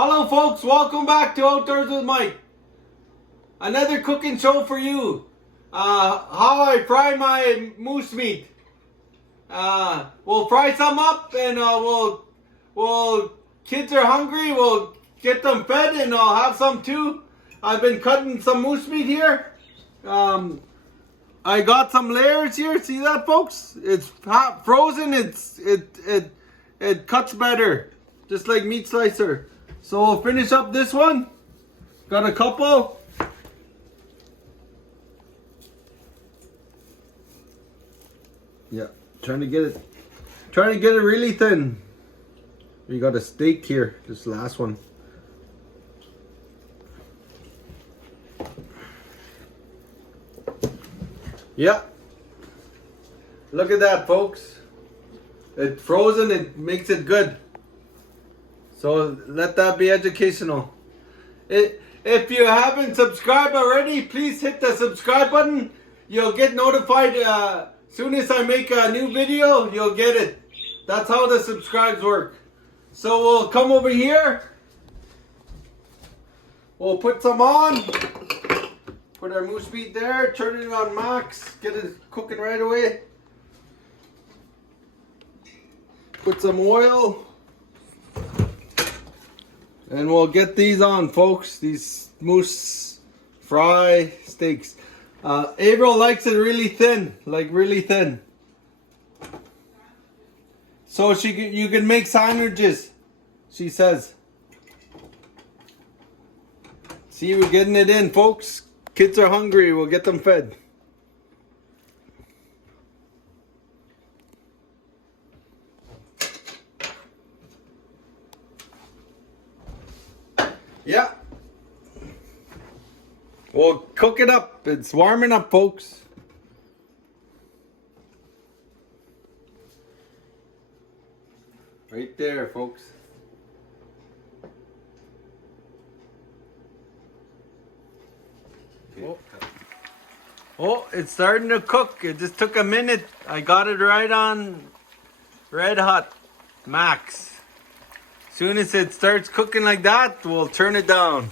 Hello folks, welcome back to Outdoors with Mike. Another cooking show for you. How I fry my moose meat. We'll fry some up and we'll kids are hungry, we'll get them fed and I'll have some too. I've been cutting some moose meat here. I got some layers here, see that folks? It's half frozen, it cuts better, just like meat slicer. So we'll finish up this one. Got a couple. Yeah, trying to get it really thin. We got a steak here, this last one. Yeah. Look at that, folks. It's frozen, it makes it good. So let that be educational. If you haven't subscribed already, please hit the subscribe button. You'll get notified soon as I make a new video, you'll get it. That's how the subscribes work. So we'll come over here. We'll put some on. Put our moose meat there, turn it on max, get it cooking right away. Put some oil. And we'll get these on, folks. These moose fry steaks. Avril likes it really thin, like really thin. So you can make sandwiches, she says. See, we're getting it in, folks. Kids are hungry, we'll get them fed. Yeah. We'll cook it up. It's warming up, folks. Right there, folks. Oh, it's starting to cook. It just took a minute. I got it right on red hot, max. Soon as it starts cooking like that, we'll turn it down.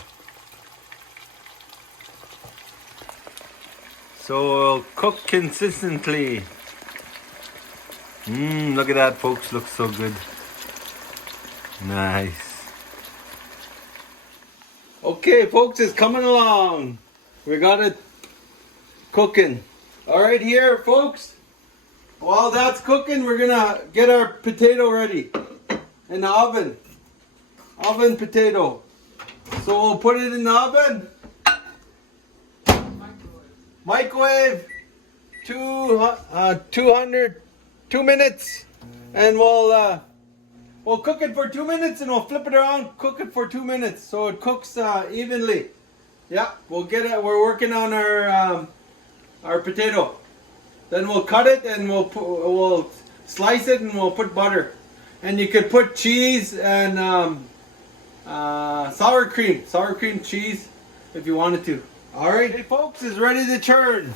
So it'll cook consistently. Look at that, folks. Looks so good. Nice. Okay, folks, it's coming along. We got it cooking. All right, here, folks. While that's cooking, we're gonna get our potato ready in the oven. Oven potato. So we'll put it in the oven. Microwave. 2 minutes. And we'll cook it for 2 minutes and we'll flip it around, cook it for 2 minutes so it cooks evenly. Yeah, we'll get it. We're working on our potato. Then we'll cut it and we'll slice it and we'll put butter. And you could put cheese and sour cream cheese if you wanted to. All right, hey folks, it's ready to churn.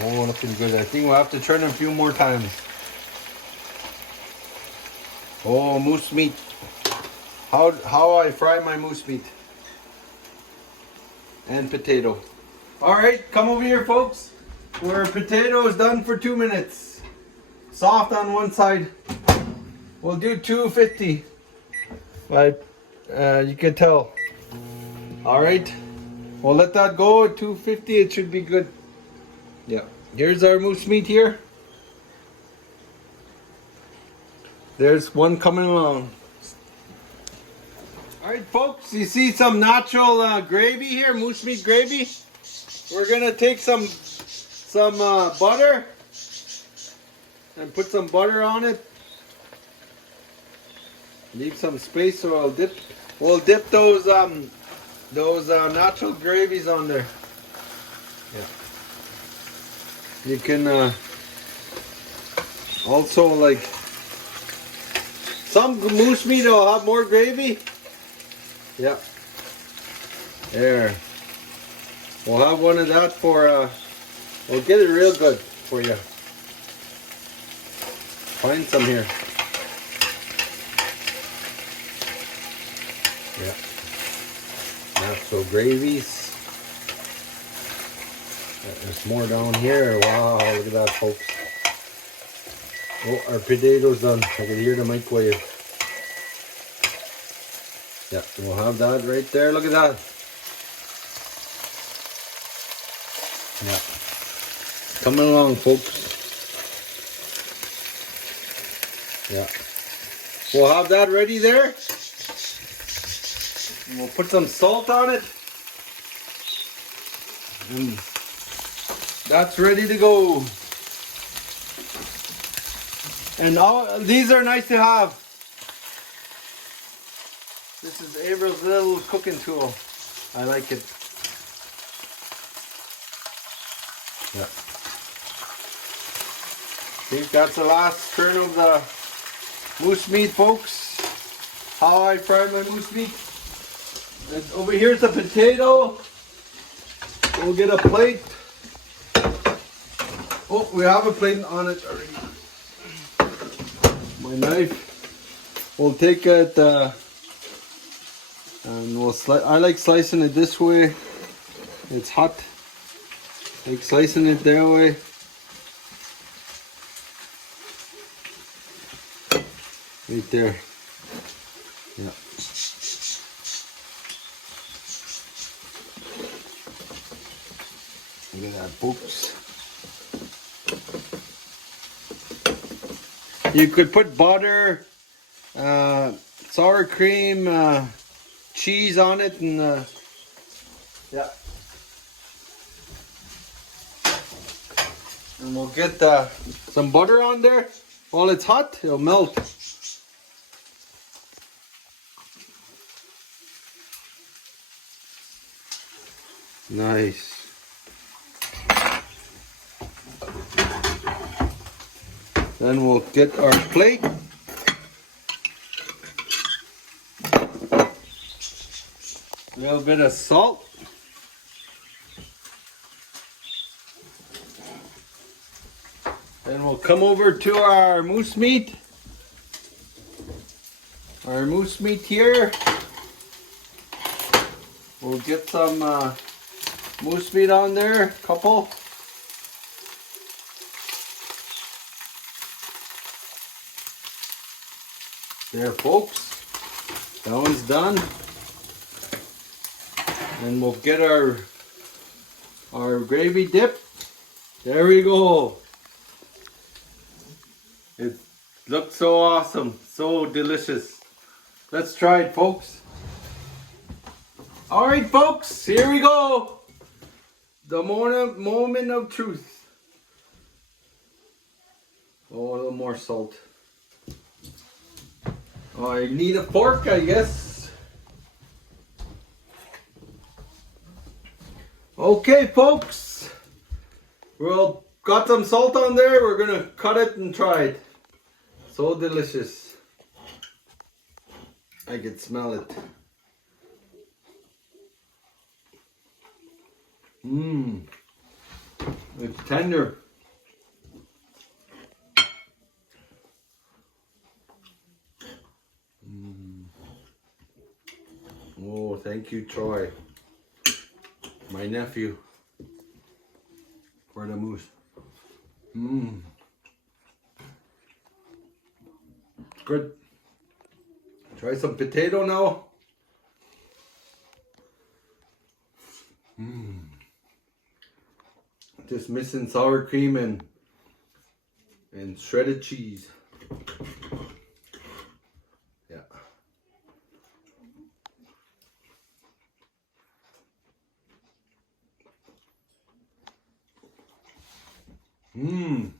Oh, looking good. I think we'll have to turn a few more times. Oh, moose meat. How I fry my moose meat. And potato. All right, come over here, folks. Our potato is done for 2 minutes. Soft on one side. We'll do 250. But you can tell. All right. We'll let that go at 250. It should be good. Yeah. Here's our moose meat here. There's one coming along. All right, folks. You see some natural gravy here, moose meat gravy. We're gonna take some butter and put some butter on it. Leave some space so we'll dip those natural gravies on there. Yeah. You can also, like, some moose meat will have more gravy. Yeah. There. We'll have one of that for we'll get it real good. for you. Find some here. Yeah. Natural gravies. There's more down here. Wow, look at that, folks. Oh, our potatoes done. I can hear the microwave. Yeah, we'll have that right there. Look at that. Yeah. Coming along, folks. Yeah. We'll have that ready there. And we'll put some salt on it. And that's ready to go. And all these are nice to have. This is Avril's little cooking tool. I like it. Yeah. I think that's the last turn of the moose meat, folks. How I fry my moose meat. And over here's the potato. We'll get a plate. Oh, we have a plate on it already. My knife. We'll take it and we'll slice. I like slicing it this way. It's hot. Like slicing it that way. Right there. Yeah. Look at that, folks. You could put butter, sour cream, cheese on it, and yeah. And we'll get some butter on there. While it's hot, it'll melt. Nice. Then we'll get our plate. A little bit of salt. Then we'll come over to our moose meat. Our moose meat here. We'll get some moose meat on there, couple. There, folks. That one's done. And we'll get our gravy dip. There we go. It looks so awesome, so delicious. Let's try it, folks. All right, folks, here we go. The moment of truth. Oh, a little more salt. Oh, I need a fork, I guess. Okay, folks. We'll got some salt on there. We're gonna cut it and try it. So delicious. I can smell it. Mmm. It's tender. Oh, thank you, Troy. My nephew. For the moose. Mmm. Good. Try some potato now. Mmm. Just missing sour cream and shredded cheese. Yeah. Mmm.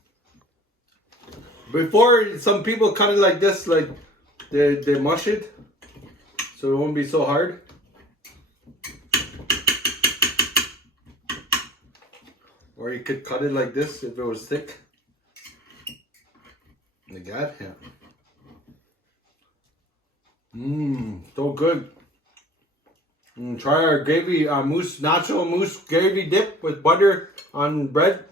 Before, some people cut it like this, like they mush it, so it won't be so hard. Or you could cut it like this if it was thick. Like that, yeah. Mmm, so good. Try our gravy, natural moose gravy dip with butter on bread.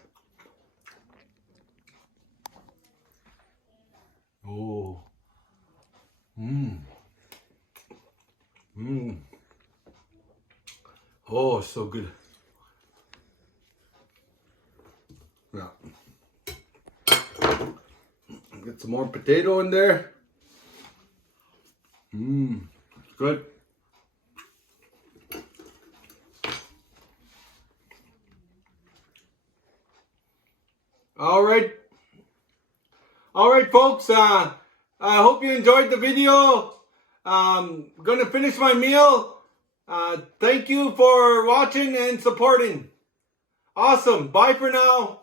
Oh. Mmm. Mmm. Oh, so good. Yeah. Get some more potato in there. Mmm. Good. All right. All right, folks. I hope you enjoyed the video. Gonna finish my meal. Thank you for watching and supporting. Awesome. Bye for now.